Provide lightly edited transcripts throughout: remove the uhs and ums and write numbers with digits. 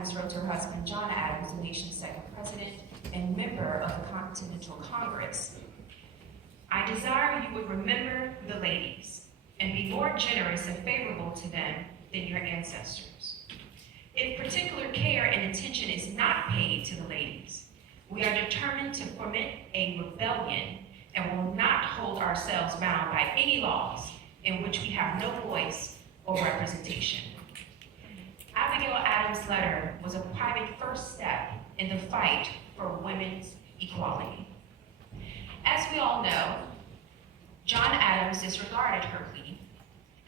Adams wrote to her husband, John Adams, the nation's second president and member of the Continental Congress, "I desire you would remember the ladies and be more generous and favorable to them than your ancestors. If particular care and attention is not paid to the ladies, we are determined to foment a rebellion and will not hold ourselves bound by any laws in which we have no voice or representation." Abigail Adams' letter was a private first step in the fight for women's equality. As we all know, John Adams disregarded her plea,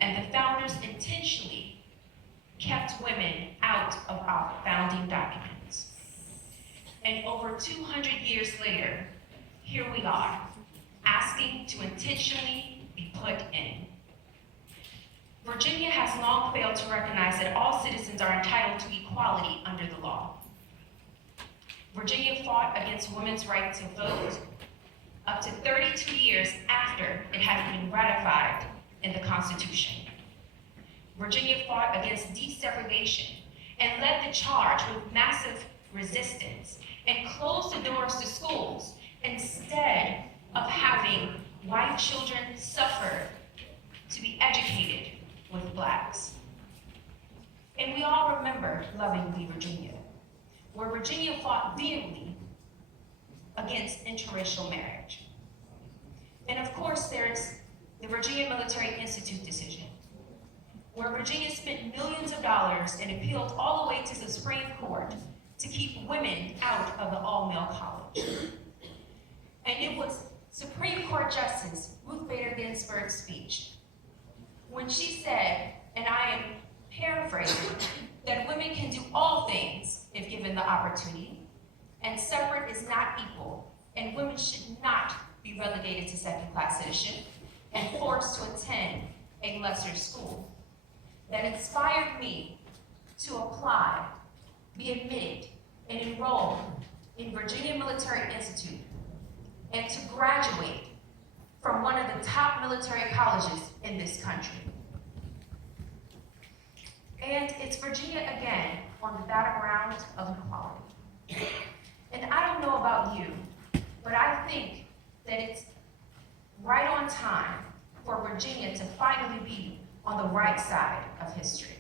and the founders intentionally kept women out of our founding documents. And over 200 years later, here we are, asking to intentionally be put in. Virginia has long failed to recognize that all citizens are entitled to equality under the law. Virginia fought against women's right to vote up to 32 years after it had been ratified in the Constitution. Virginia fought against desegregation and led the charge with massive resistance and closed the doors to schools instead of having white children suffer to be educated with blacks. And we all remember lovingly Virginia, where Virginia fought vehemently against interracial marriage. And of course, there's the Virginia Military Institute decision, where Virginia spent millions of dollars and appealed all the way to the Supreme Court to keep women out of the all-male college. And it was Supreme Court Justice Ruth Bader Ginsburg's speech when she said, and I am paraphrasing, that women can do all things if given the opportunity, and separate is not equal, and women should not be relegated to second-class citizenship and forced to attend a lesser school. That inspired me to apply, be admitted, and enroll in Virginia Military Institute, and to graduate from one of the top military colleges in this country. And it's Virginia again on the battleground of equality. And I don't know about you, but I think that it's right on time for Virginia to finally be on the right side of history.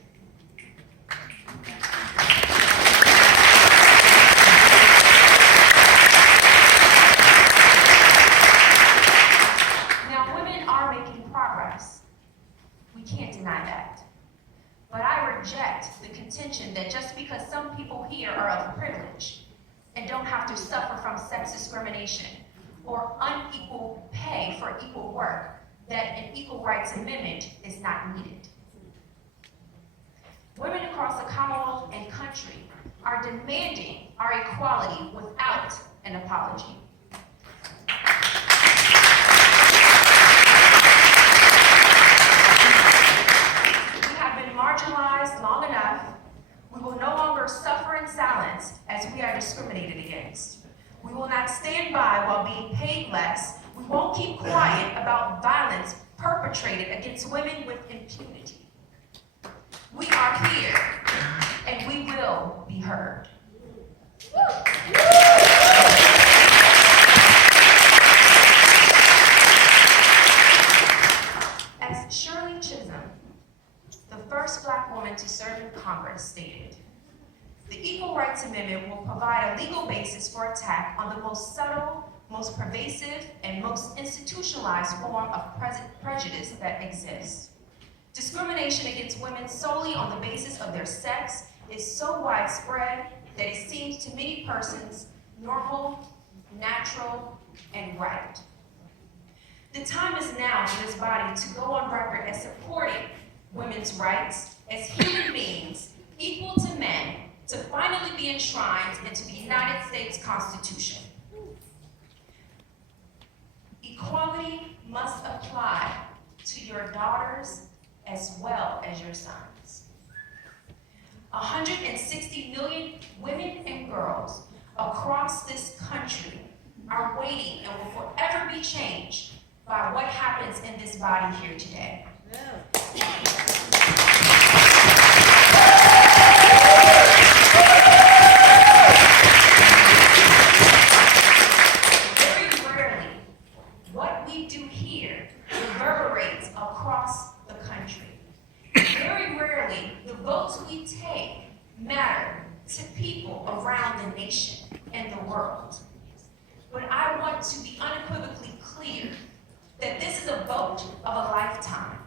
Now, women are making progress. We can't deny that. But I reject the contention that just because some people here are of privilege and don't have to suffer from sex discrimination or unequal pay for equal work, that an equal rights amendment is not needed. Women across the Commonwealth and country are demanding our equality without an apology. We have been marginalized long enough. We will no longer suffer in silence as we are discriminated against. We will not stand by while being paid less. We won't keep quiet about violence perpetrated against women with impunity. We are here, and we will be heard. As Shirley Chisholm, the first Black woman to serve in Congress, stated, "The Equal Rights Amendment will provide a legal basis for attack on the most subtle, most pervasive, and most institutionalized form of prejudice that exists. Discrimination against women solely on the basis of their sex is so widespread that it seems to many persons normal, natural, and right. The time is now for this body to go on record as supporting women's rights as human beings equal to men to finally be enshrined into the United States Constitution. Equality must apply to your daughters as well as your sons. 160 million women and girls across this country are waiting and will forever be changed by what happens in this body here today. Yeah. matter to people around the nation and the world. But I want to be unequivocally clear that this is a vote of a lifetime.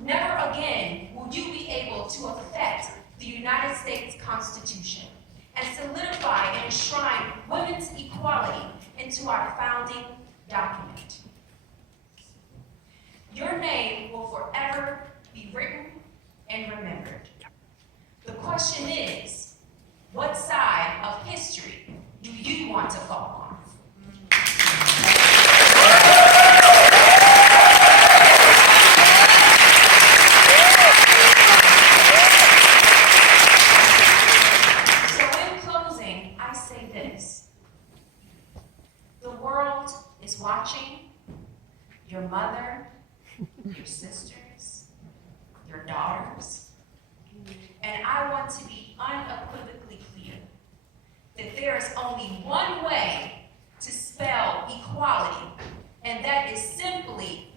Never again will you be able to affect the United States Constitution and solidify and enshrine women's equality into our founding document. Your name will forever be written and remembered. The question is, what side of history do you want to fall on? So in closing, I say this. The world is watching. Your mother, your sisters, your daughters. And I want to be unequivocally clear that there is only one way to spell equality, and that is simply